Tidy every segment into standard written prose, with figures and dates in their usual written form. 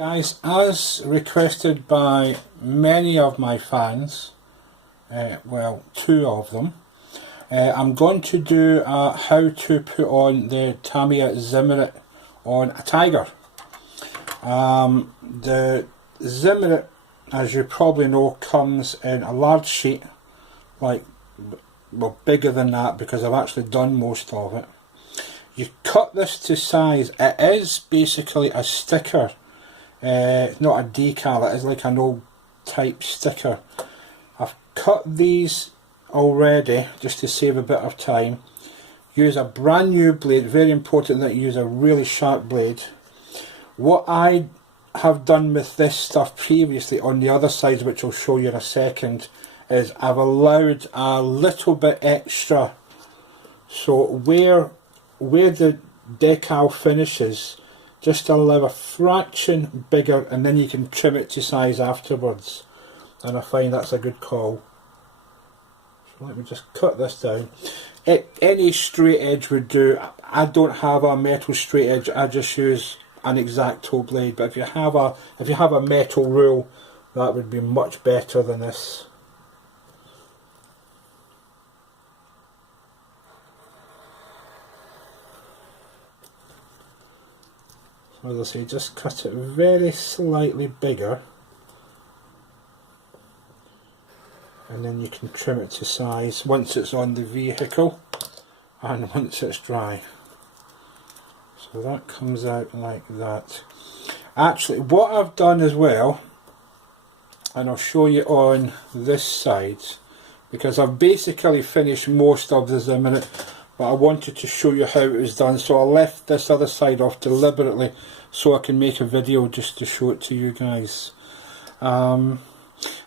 Guys, as requested by many of my fans, well, two of them, I'm going to do how to put on the Tamiya zimmerit on a Tiger. The zimmerit, as you probably know, comes in a large sheet, like, well, bigger than that because I've actually done most of it. You cut this to size. It is basically a sticker. It's not a decal, it is like an old type sticker. I've cut these already just to save a bit of time. Use a brand new blade, very important that you use a really sharp blade. What I have done with this stuff previously on the other side, which I'll show you in a second, is I've allowed a little bit extra. So where the decal finishes, just allow a fraction bigger and then you can trim it to size afterwards, and I find that's a good call. So let me just cut this down. Any straight edge would do. I don't have a metal straight edge, I just use an X-Acto blade, but if you have a metal rule, that would be much better than this. As I say, just cut it very slightly bigger and then you can trim it to size once it's on the vehicle and once it's dry. So that comes out like that. Actually, what I've done as well, and I'll show you on this side, because I've basically finished most of the zimmerit, but I wanted to show you how it was done, so I left this other side off deliberately so I can make a video just to show it to you guys. The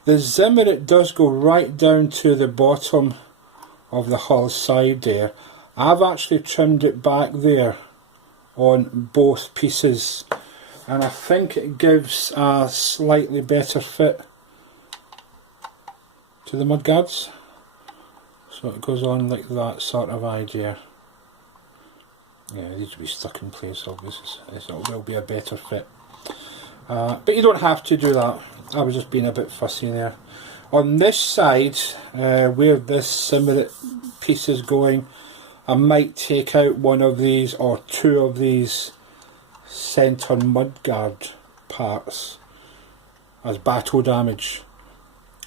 zimmerit does go right down to the bottom of the hull side there. I've actually trimmed it back there on both pieces, and I think it gives a slightly better fit to the mudguards. So it goes on like that sort of idea. Yeah, it needs to be stuck in place obviously, so it will be a better fit. But you don't have to do that. I was just being a bit fussy there. On this side, where this zimmerit piece is going, I might take out one of these or two of these centre mudguard parts as battle damage.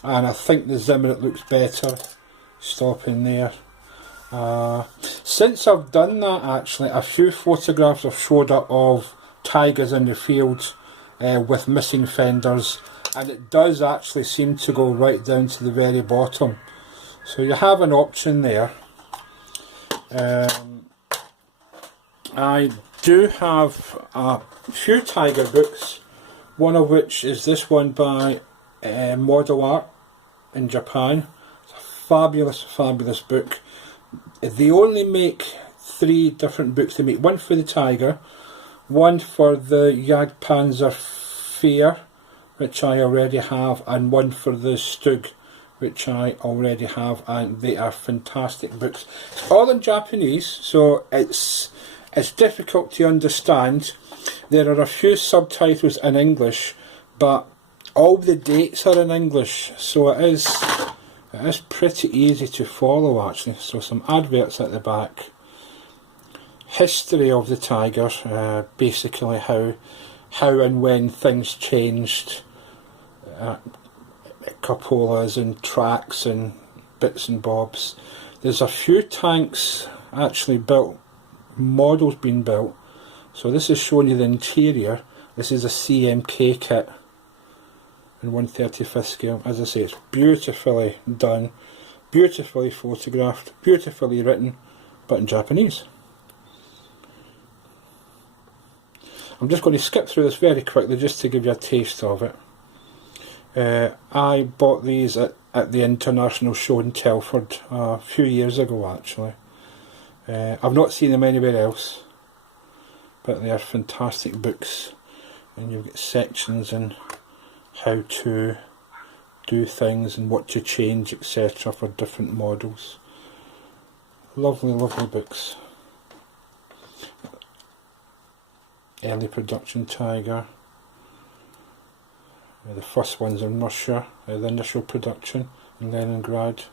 And I think the zimmerit looks better stopping there. Since I've done that, actually, a few photographs have showed up of Tigers in the field with missing fenders, and it does actually seem to go right down to the very bottom. So you have an option there. I do have a few Tiger books, one of which is this one by Model Art in Japan. It's a fabulous, fabulous book. They only make 3 different books. They make one for the Tiger, one for the Jagdpanzer Fair, which I already have, and one for the Stug, which I already have, and they are fantastic books. It's all in Japanese, so it's difficult to understand. There are a few subtitles in English, but all the dates are in English, so it is pretty easy to follow actually. So some adverts at the back. History of the Tiger, basically how and when things changed, cupolas and tracks and bits and bobs. There's a few tanks actually built, models being built. So this is showing you the interior. This is a CMK kit in 1/35th scale. As I say, it's beautifully done, beautifully photographed, beautifully written, but in Japanese. I'm just going to skip through this very quickly just to give you a taste of it. I bought these at the international show in Telford a few years ago actually. I've not seen them anywhere else, but they are fantastic books, and you've got sections and how to do things and what to change, etc. for different models. Lovely, lovely books. Early production Tiger. The first one's in Russia, the initial production in Leningrad.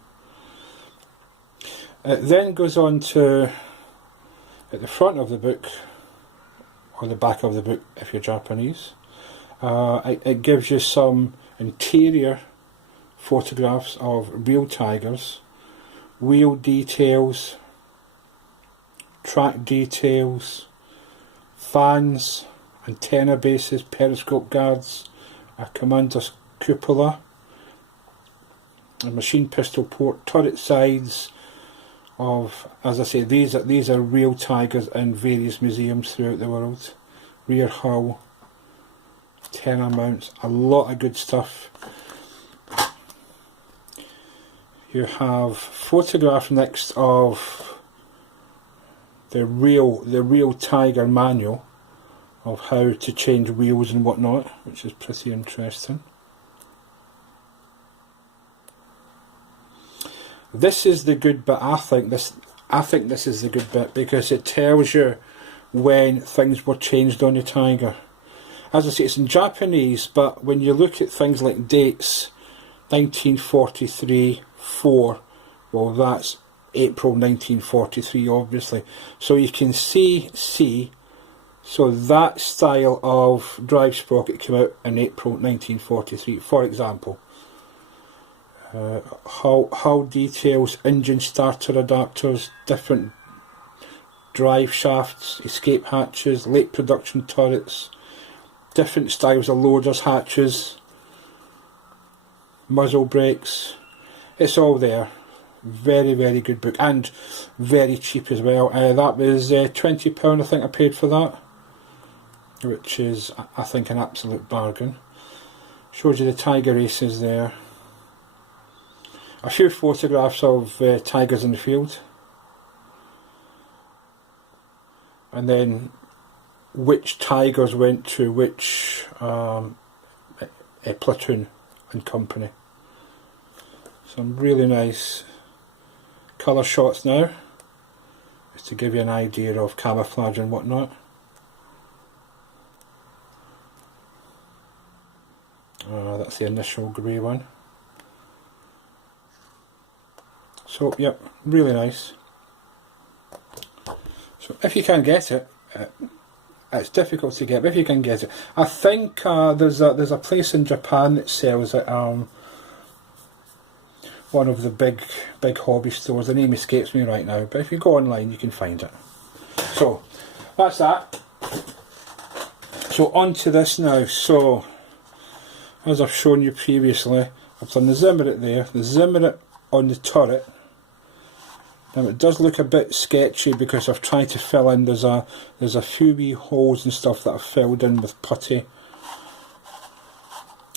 It then goes on to, at the front of the book, or the back of the book if you're Japanese, it gives you some interior photographs of real tigers, wheel details, track details, fans, antenna bases, periscope guards, a commander's cupola, a machine pistol port, turret sides of, as I say, these are real tigers in various museums throughout the world. Rear hull, antenna mounts, a lot of good stuff. You have photographs next of the real Tiger manual of how to change wheels and whatnot, which is pretty interesting. This is the good bit. I think this is the good bit because it tells you when things were changed on the Tiger. As I say, it's in Japanese, but when you look at things like dates, 1943, 4, well, that's April 1943, obviously. So you can see, so that style of drive sprocket came out in April 1943, for example. Hull details, engine starter adapters, different drive shafts, escape hatches, late production turrets, different styles of loaders hatches, muzzle brakes. It's all there. Very, very good book, and very cheap as well. That was £20 I think I paid for that, which is, I think, an absolute bargain. Shows you the Tiger races there. A few photographs of tigers in the field, and then which tigers went to which platoon and company. Some really nice colour shots now, just to give you an idea of camouflage and whatnot. That's the initial grey one. So, yep, really nice. So if you can get it, it's difficult to get, but if you can get it, I think there's a place in Japan that sells it. One of the big hobby stores. The name escapes me right now, but if you go online, you can find it. So that's that. So on to this now. So as I've shown you previously, I've done the zimmerit there, the zimmerit on the turret. Now it does look a bit sketchy because I've tried to fill in, there's a few wee holes and stuff that I've filled in with putty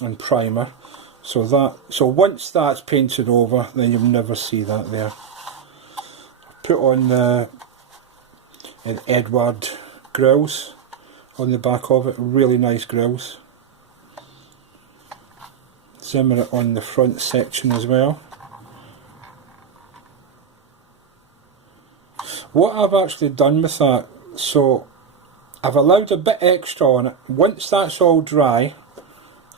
and primer. So once that's painted over, then you'll never see that there. I've put on the Edward grills on the back of it, really nice grills. Zimmerit on the front section as well. What I've actually done with that, so I've allowed a bit extra on it. Once that's all dry,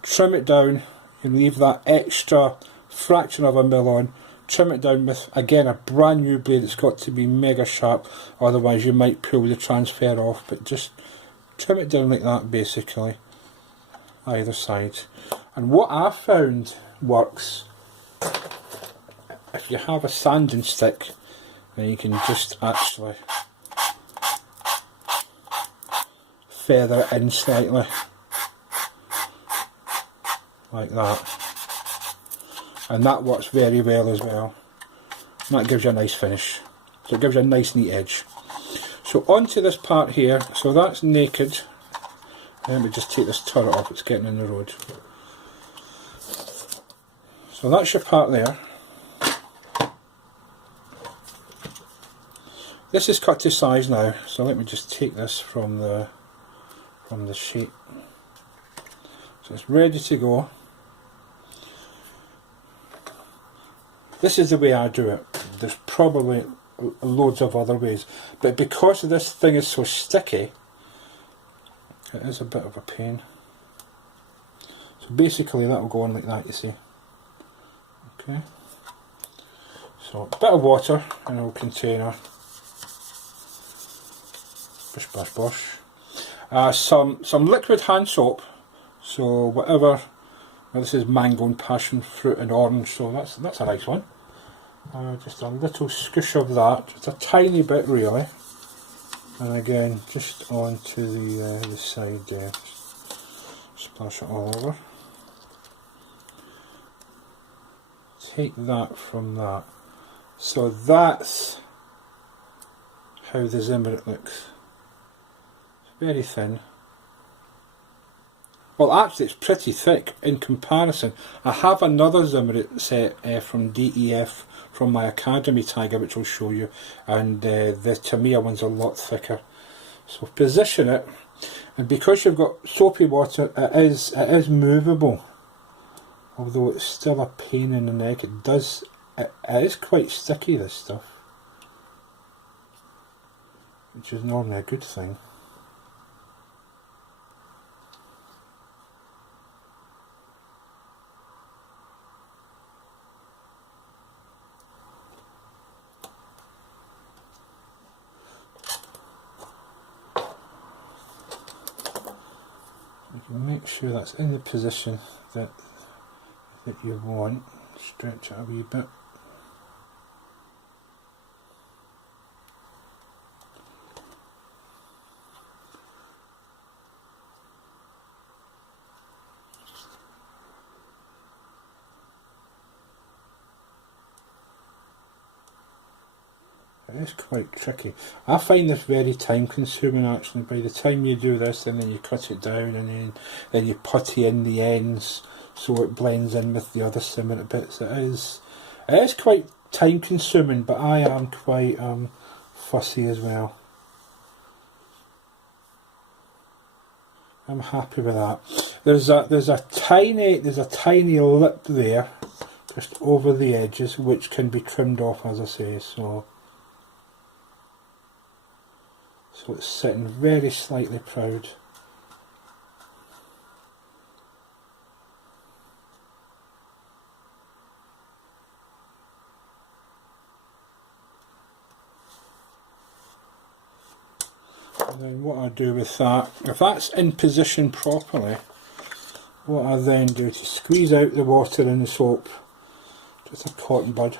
trim it down and leave that extra fraction of a mil on. Trim it down with, again, a brand new blade. It's got to be mega sharp, otherwise you might pull the transfer off, but just trim it down like that basically, either side. And what I found works, if you have a sanding stick, then you can just actually feather it in slightly, like that, and that works very well as well. And that gives you a nice finish, so it gives you a nice neat edge. So onto this part here, so that's naked. Let me just take this turret off, it's getting in the road. So that's your part there. This is cut to size now, so let me just take this from the sheet. So it's ready to go. This is the way I do it. There's probably loads of other ways, but because this thing is so sticky, it is a bit of a pain. So So basically that will go on like that, you see. Okay. So a bit of water in a container. Bish bash bosh. Some liquid hand soap. So whatever. Well, this is mango and passion fruit and orange. So that's a nice one. Just a little squish of that. Just a tiny bit really. And again, just onto the side there. Splash it all over. Take that from that. So that's how the zimmerit looks. It's very thin. Well, actually it's pretty thick in comparison. I have another zimmerit set from DEF from my Academy Tiger, which I'll show you, and the Tamiya one's a lot thicker. So position it, and because you've got soapy water, it is movable. Although it's still a pain in the neck, it is quite sticky, this stuff, which is normally a good thing. You can make sure that's in the position that you want. Stretch it a wee bit. It is quite tricky. I find this very time consuming actually. By the time you do this and then you cut it down and then you putty in the ends so it blends in with the other zimmerit bits. It is quite time consuming, but I am quite fussy as well. I'm happy with that. There's a tiny lip there just over the edges which can be trimmed off, as I say, so it's sitting very slightly proud. And then what I do with that, if that's in position properly, what I then do to squeeze out the water in the soap, just a cotton bud,